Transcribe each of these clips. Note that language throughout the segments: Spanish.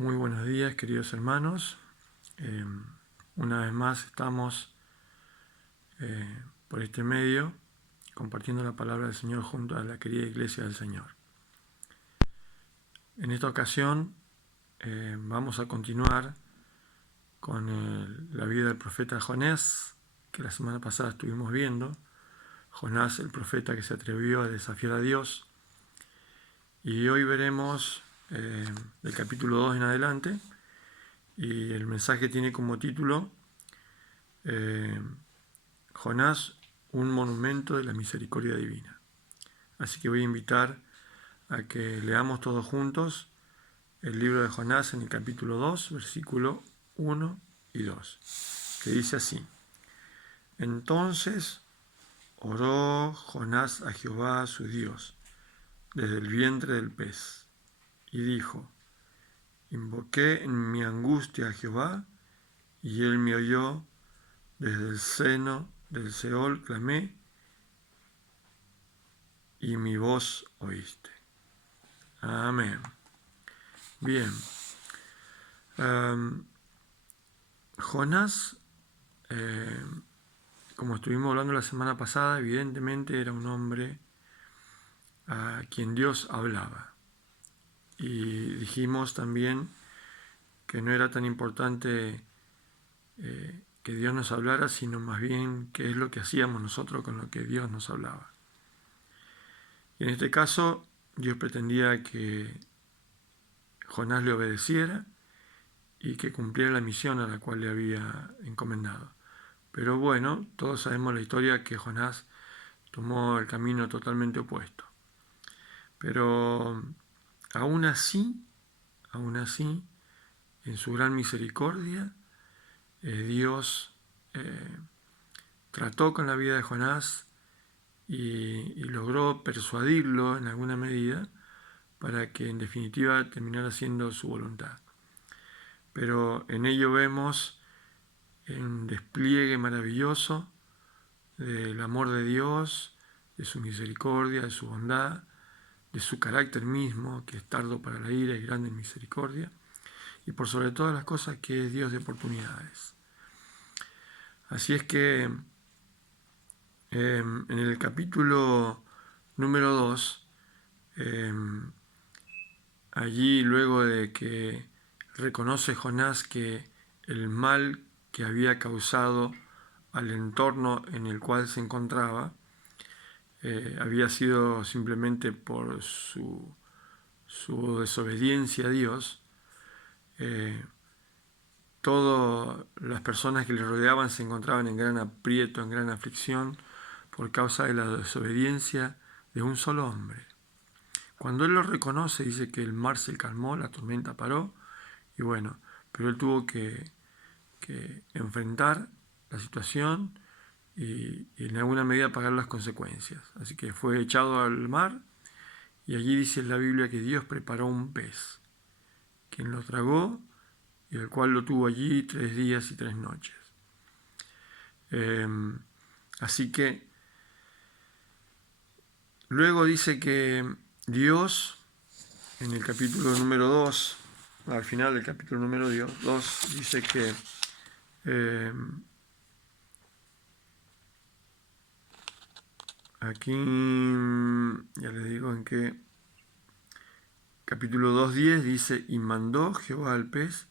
Muy buenos días, queridos hermanos. Una vez más estamos por este medio compartiendo la palabra del Señor junto a la querida Iglesia del Señor. En esta ocasión vamos a continuar con la vida del profeta Jonás, que la semana pasada estuvimos viendo. Jonás, el profeta que se atrevió a desafiar a Dios. Y hoy veremos del capítulo 2 en adelante. Y el mensaje tiene como título Jonás, un monumento de la misericordia divina. Así que voy a invitar a que leamos todos juntos el libro de Jonás en el capítulo 2, versículo 1 y 2, que dice así: Entonces oró Jonás a Jehová su Dios desde el vientre del pez, y dijo: Invoqué en mi angustia a Jehová, y él me oyó. Desde el seno del Seol clamé, y mi voz oíste. Amén. Bien. Jonás, como estuvimos hablando la semana pasada, evidentemente era un hombre a quien Dios hablaba. Y dijimos también que no era tan importante que Dios nos hablara, sino más bien qué es lo que hacíamos nosotros con lo que Dios nos hablaba. Y en este caso, Dios pretendía que Jonás le obedeciera y que cumpliera la misión a la cual le había encomendado. Pero bueno, todos sabemos la historia, que Jonás tomó el camino totalmente opuesto. Pero aún así, en su gran misericordia, Dios trató con la vida de Jonás y logró persuadirlo en alguna medida para que en definitiva terminara haciendo su voluntad. Pero en ello vemos un despliegue maravilloso del amor de Dios, de su misericordia, de su bondad, de su carácter mismo, que es tardo para la ira y grande en misericordia, y por sobre todas las cosas que es Dios de oportunidades. Así es que en el capítulo número 2, allí luego de que reconoce Jonás que el mal que había causado al entorno en el cual se encontraba había sido simplemente por su desobediencia a Dios. Todas las personas que le rodeaban se encontraban en gran aprieto, en gran aflicción, por causa de la desobediencia de un solo hombre. Cuando él lo reconoce, dice que el mar se calmó, la tormenta paró, y bueno, pero él tuvo que enfrentar la situación y en alguna medida pagar las consecuencias. Así que fue echado al mar, y allí dice en la Biblia que Dios preparó un pez, quien lo tragó y el cual lo tuvo allí 3 días y 3 noches. Así que luego dice que Dios, en el capítulo número 2, al final del capítulo número 2, dice que aquí, ya les digo en qué, capítulo 2:10 dice: y mandó Jehová al pez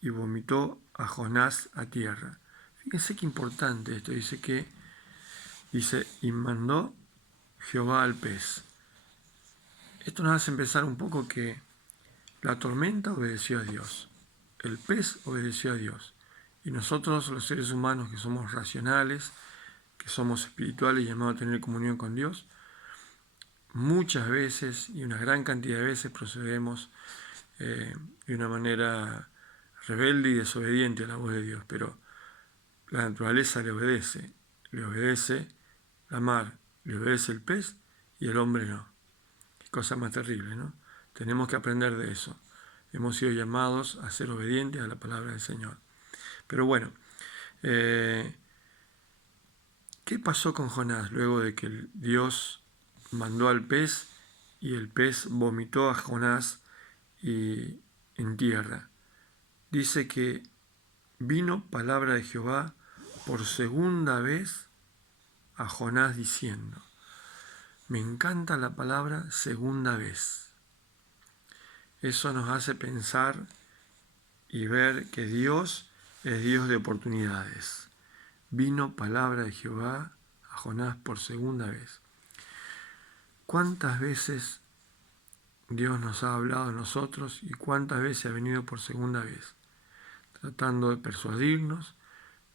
y vomitó a Jonás a tierra. Fíjense qué importante esto, dice y mandó Jehová al pez. Esto nos hace pensar un poco que la tormenta obedeció a Dios, el pez obedeció a Dios, y nosotros los seres humanos, que somos racionales, que somos espirituales y llamados a tener comunión con Dios, muchas veces y una gran cantidad de veces procedemos de una manera rebelde y desobediente a la voz de Dios, pero la naturaleza le obedece la mar, le obedece el pez y el hombre no. Qué cosa más terrible, ¿no? Tenemos que aprender de eso. Hemos sido llamados a ser obedientes a la palabra del Señor. Pero bueno, ¿qué pasó con Jonás luego de que Dios mandó al pez y el pez vomitó a Jonás y en tierra. Dice que vino palabra de Jehová por segunda vez a Jonás diciendo. Me encanta la palabra segunda vez. Eso nos hace pensar y ver que Dios es Dios de oportunidades. Vino palabra de Jehová a Jonás por segunda vez. ¿Cuántas veces Dios nos ha hablado a nosotros y cuántas veces ha venido por segunda vez? Tratando de persuadirnos,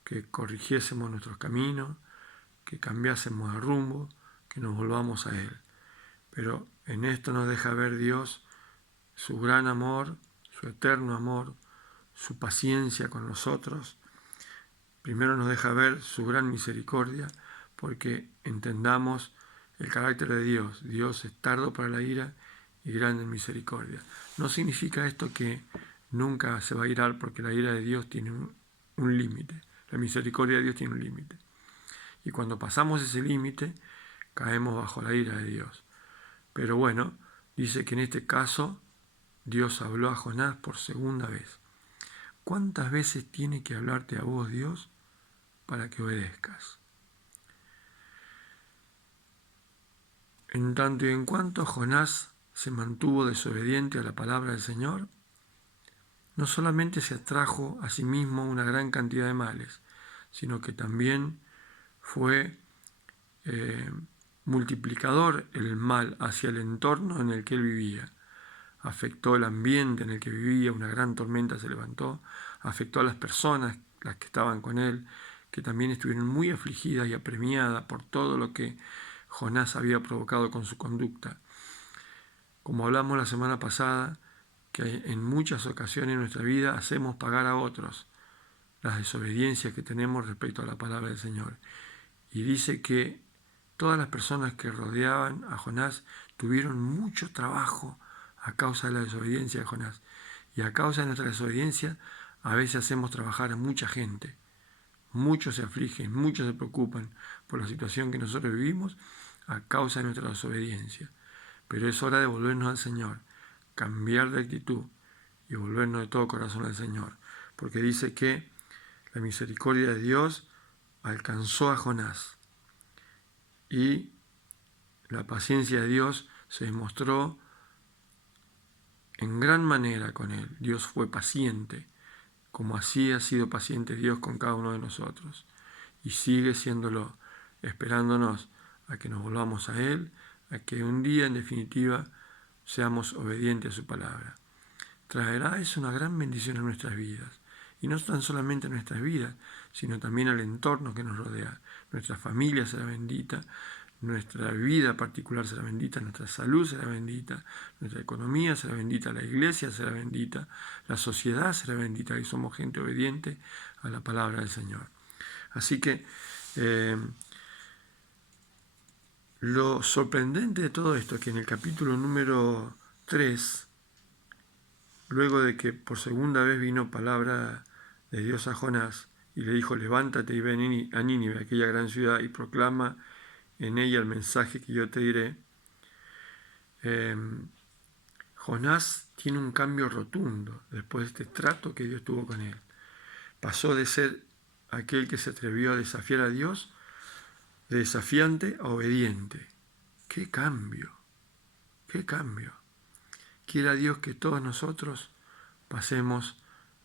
que corrigiésemos nuestros caminos, que cambiásemos de rumbo, que nos volvamos a Él. Pero en esto nos deja ver Dios su gran amor, su eterno amor, su paciencia con nosotros. Primero nos deja ver su gran misericordia, porque entendamos el carácter de Dios. Dios es tardo para la ira y grande en misericordia. No significa esto que nunca se va a irar, porque la ira de Dios tiene un límite. La misericordia de Dios tiene un límite. Y cuando pasamos ese límite, caemos bajo la ira de Dios. Pero bueno, dice que en este caso Dios habló a Jonás por segunda vez. ¿Cuántas veces tiene que hablarte a vos Dios para que obedezcas? En tanto y en cuanto Jonás se mantuvo desobediente a la palabra del Señor, no solamente se atrajo a sí mismo una gran cantidad de males, sino que también fue multiplicador el mal hacia el entorno en el que él vivía. Afectó el ambiente en el que vivía, una gran tormenta se levantó, afectó a las personas, las que estaban con él, que también estuvieron muy afligidas y apremiadas por todo lo que Jonás había provocado con su conducta. Como hablamos la semana pasada, que en muchas ocasiones en nuestra vida hacemos pagar a otros las desobediencias que tenemos respecto a la palabra del Señor. Y dice que todas las personas que rodeaban a Jonás tuvieron mucho trabajo a causa de la desobediencia de Jonás. Y a causa de nuestra desobediencia, a veces hacemos trabajar a mucha gente. Muchos se afligen, muchos se preocupan por la situación que nosotros vivimos a causa de nuestra desobediencia. Pero es hora de volvernos al Señor, cambiar de actitud y volvernos de todo corazón al Señor. Porque dice que la misericordia de Dios alcanzó a Jonás y la paciencia de Dios se demostró en gran manera con él. Dios fue paciente, como así ha sido paciente Dios con cada uno de nosotros. Y sigue siéndolo, esperándonos a que nos volvamos a Él, a que un día, en definitiva, seamos obedientes a su palabra. Traerá eso una gran bendición en nuestras vidas. Y no tan solamente en nuestras vidas, sino también al entorno que nos rodea. Nuestra familia será bendita, nuestra vida particular será bendita, nuestra salud será bendita, nuestra economía será bendita, la iglesia será bendita, la sociedad será bendita y somos gente obediente a la palabra del Señor. Así que lo sorprendente de todo esto es que en el capítulo número 3, luego de que por segunda vez vino palabra de Dios a Jonás y le dijo, levántate y ven a Nínive, aquella gran ciudad, y proclama en ella el mensaje que yo te diré, Jonás tiene un cambio rotundo después de este trato que Dios tuvo con él. Pasó de ser aquel que se atrevió a desafiar a Dios, de desafiante a obediente. ¡Qué cambio! ¡Qué cambio! Quiera Dios que todos nosotros pasemos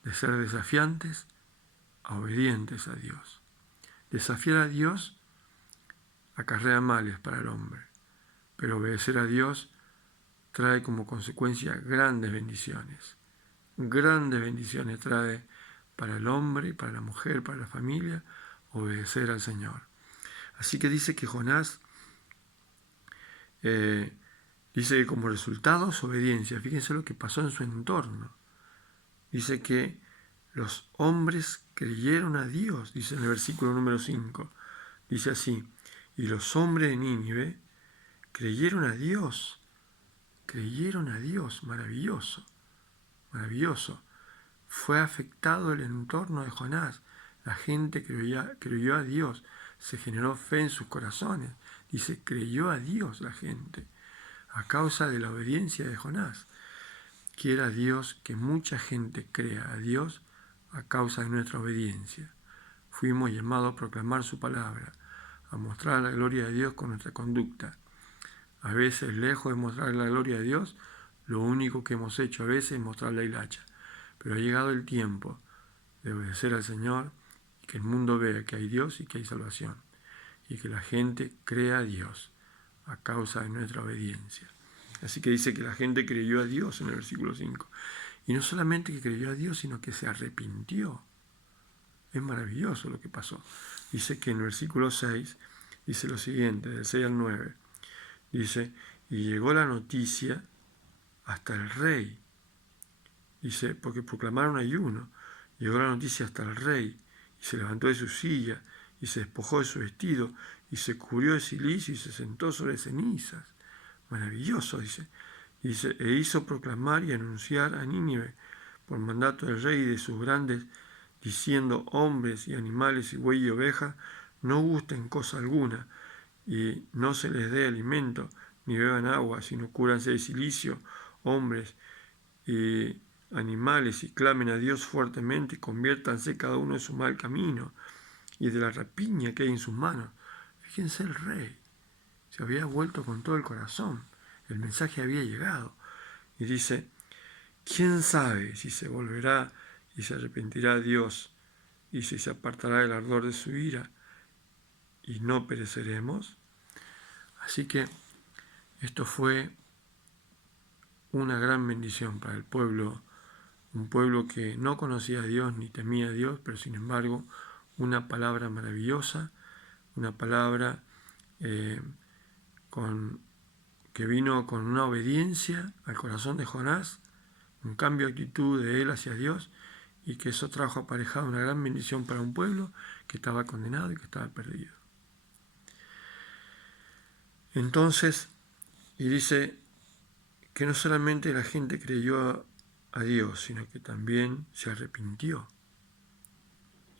de ser desafiantes a obedientes a Dios. Desafiar a Dios acarrea males para el hombre, pero obedecer a Dios trae como consecuencia grandes bendiciones. Grandes bendiciones trae para el hombre, para la mujer, para la familia, obedecer al Señor. Así que dice que Jonás, dice que como resultado su obediencia, fíjense lo que pasó en su entorno. Dice que los hombres creyeron a Dios, dice en el versículo número 5. Dice así, y los hombres de Nínive creyeron a Dios, maravilloso, maravilloso. Fue afectado el entorno de Jonás, la gente creyó a Dios, se generó fe en sus corazones. Dice, creyó a Dios la gente, a causa de la obediencia de Jonás. quiera Dios que mucha gente crea a Dios a causa de nuestra obediencia. Fuimos llamados a proclamar su palabra, a mostrar la gloria de Dios con nuestra conducta. A veces, lejos de mostrar la gloria de Dios, lo único que hemos hecho a veces es mostrar la hilacha. Pero ha llegado el tiempo de obedecer al Señor y que el mundo vea que hay Dios y que hay salvación. Y que la gente crea a Dios a causa de nuestra obediencia. Así que dice que la gente creyó a Dios en el versículo 5. Y no solamente que creyó a Dios, sino que se arrepintió. Es maravilloso lo que pasó. Dice que en el versículo 6 dice lo siguiente, del 6 al 9. Dice, y llegó la noticia hasta el rey. Dice, porque proclamaron ayuno. Llegó la noticia hasta el rey, y se levantó de su silla, y se despojó de su vestido, y se cubrió de cilicio, y se sentó sobre cenizas. Maravilloso, dice. Dice, e hizo proclamar y anunciar a Nínive, por mandato del rey y de sus grandes, diciendo, hombres y animales y buey y oveja, no gusten cosa alguna, y no se les dé alimento, ni beban agua, sino cúranse de cilicio, hombres y animales, y clamen a Dios fuertemente, y conviértanse cada uno de su mal camino, y de la rapiña que hay en sus manos. Fíjense, el rey se había vuelto con todo el corazón, el mensaje había llegado, y dice, ¿quién sabe si se volverá y se arrepentirá Dios, y si se apartará del ardor de su ira, y no pereceremos? Así que esto fue una gran bendición para el pueblo, un pueblo que no conocía a Dios ni temía a Dios, pero sin embargo una palabra maravillosa, una palabra que vino con una obediencia al corazón de Jonás, un cambio de actitud de él hacia Dios, y que eso trajo aparejado una gran bendición para un pueblo que estaba condenado y que estaba perdido. Entonces, y dice que no solamente la gente creyó a Dios, sino que también se arrepintió.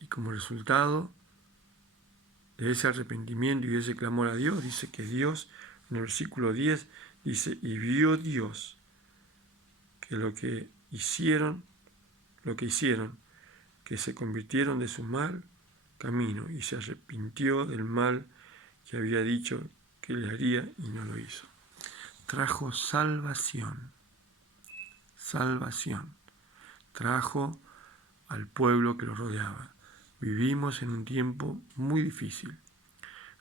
Y como resultado de ese arrepentimiento y de ese clamor a Dios, dice que Dios, en el versículo 10, dice, y vio Dios que lo que hicieron, que se convirtieron de su mal camino y se arrepintió del mal que había dicho que le haría y no lo hizo. Trajo salvación, trajo al pueblo que lo rodeaba. Vivimos en un tiempo muy difícil.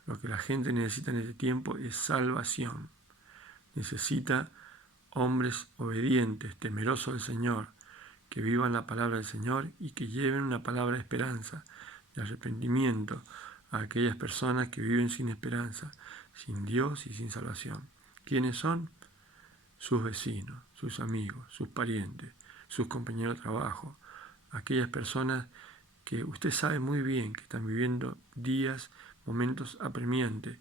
Lo que la gente necesita en este tiempo es salvación. Necesita hombres obedientes, temerosos del Señor, que vivan la palabra del Señor y que lleven una palabra de esperanza, de arrepentimiento a aquellas personas que viven sin esperanza, sin Dios y sin salvación. ¿Quiénes son? Sus vecinos, sus amigos, sus parientes, sus compañeros de trabajo, aquellas personas que usted sabe muy bien que están viviendo días, momentos apremiantes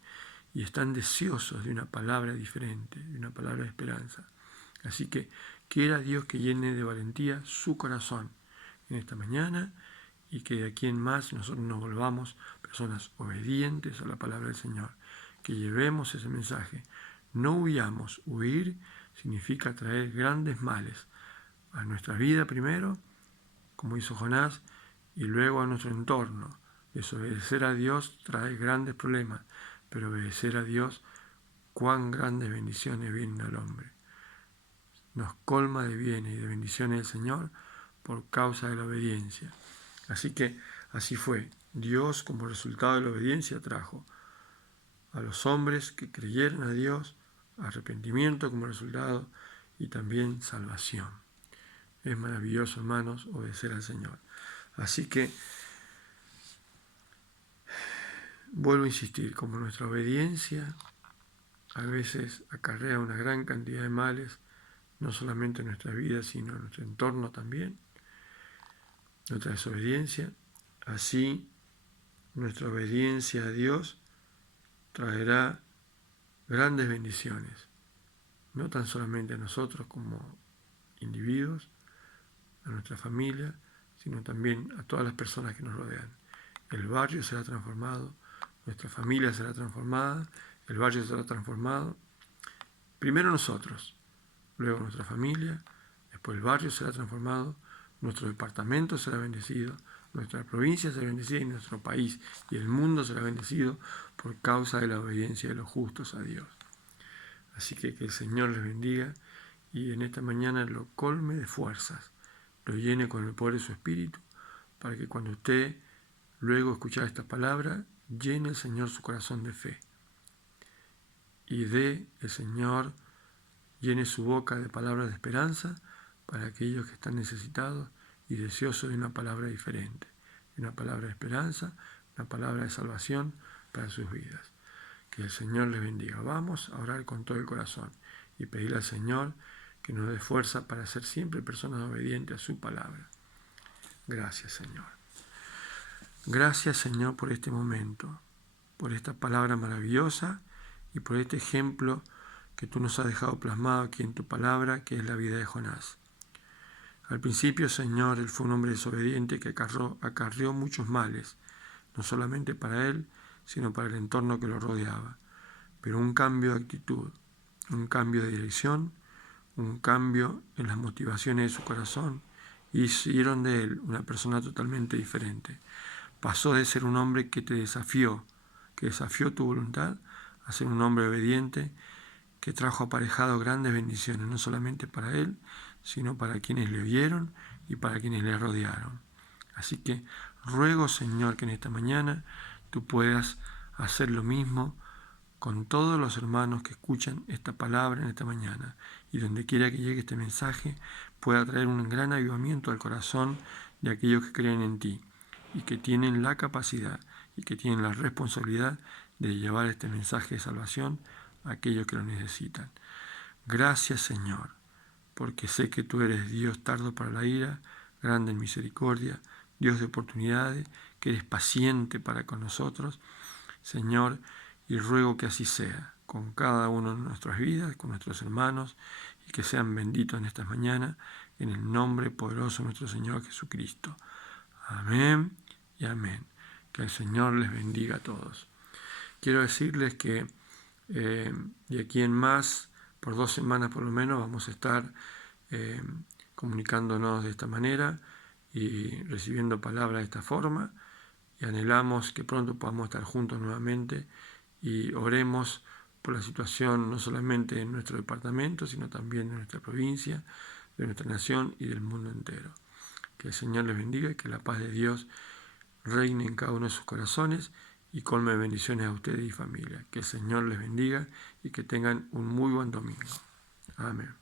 y están deseosos de una palabra diferente, de una palabra de esperanza. Así que quiera Dios que llene de valentía su corazón en esta mañana y que de aquí en más nosotros nos volvamos personas obedientes a la palabra del Señor, que llevemos ese mensaje. No huyamos. Huir significa traer grandes males a nuestra vida primero, como hizo Jonás, y luego a nuestro entorno. Desobedecer a Dios trae grandes problemas, pero obedecer a Dios, cuán grandes bendiciones vienen al hombre. Nos colma de bienes y de bendiciones del Señor por causa de la obediencia. Así que así fue. Dios, como resultado de la obediencia, trajo a los hombres que creyeron a Dios arrepentimiento como resultado y también salvación. Es maravilloso, hermanos, obedecer al Señor. Así que vuelvo a insistir, como nuestra obediencia a veces acarrea una gran cantidad de males, no solamente en nuestra vida, sino en nuestro entorno también, nuestra desobediencia, así nuestra obediencia a Dios traerá grandes bendiciones, no tan solamente a nosotros como individuos, a nuestra familia, sino también a todas las personas que nos rodean. El barrio será transformado, nuestra familia será transformada, el barrio será transformado. Primero nosotros, luego nuestra familia, pues el barrio será transformado, nuestro departamento será bendecido, nuestra provincia será bendecida y nuestro país y el mundo será bendecido por causa de la obediencia de los justos a Dios. Así que el Señor les bendiga y en esta mañana lo colme de fuerzas, lo llene con el poder de su Espíritu, para que cuando usted luego escuchar esta palabra, llene el Señor su corazón de fe y dé el Señor, llene su boca de palabras de esperanza para aquellos que están necesitados y deseosos de una palabra diferente, de una palabra de esperanza, una palabra de salvación para sus vidas. Que el Señor les bendiga. Vamos a orar con todo el corazón y pedirle al Señor que nos dé fuerza para ser siempre personas obedientes a su palabra. Gracias, Señor. Gracias, Señor, por este momento, por esta palabra maravillosa y por este ejemplo que tú nos has dejado plasmado aquí en tu palabra, que es la vida de Jonás. Al principio, Señor, él fue un hombre desobediente que acarreó muchos males, no solamente para él, sino para el entorno que lo rodeaba. Pero un cambio de actitud, un cambio de dirección, un cambio en las motivaciones de su corazón, hicieron de él una persona totalmente diferente. Pasó de ser un hombre que te desafió, que desafió tu voluntad, a ser un hombre obediente, que trajo aparejado grandes bendiciones, no solamente para él, sino para quienes le oyeron y para quienes le rodearon. Así que ruego, Señor, que en esta mañana tú puedas hacer lo mismo con todos los hermanos que escuchan esta palabra en esta mañana, y donde quiera que llegue este mensaje pueda traer un gran avivamiento al corazón de aquellos que creen en ti y que tienen la capacidad y que tienen la responsabilidad de llevar este mensaje de salvación a aquellos que lo necesitan. Gracias, Señor, porque sé que tú eres Dios tardo para la ira, grande en misericordia, Dios de oportunidades, que eres paciente para con nosotros, Señor, y ruego que así sea con cada uno de nuestras vidas, con nuestros hermanos, y que sean benditos en estas mañanas, en el nombre poderoso de nuestro Señor Jesucristo. Amén y amén. Que el Señor les bendiga a todos. Quiero decirles que de aquí en más, por 2 semanas por lo menos, vamos a estar comunicándonos de esta manera y recibiendo palabras de esta forma, y anhelamos que pronto podamos estar juntos nuevamente y oremos por la situación no solamente en nuestro departamento, sino también en nuestra provincia, de nuestra nación y del mundo entero. Que el Señor les bendiga y que la paz de Dios reine en cada uno de sus corazones y colme de bendiciones a ustedes y familia. Que el Señor les bendiga y que tengan un muy buen domingo. Amén.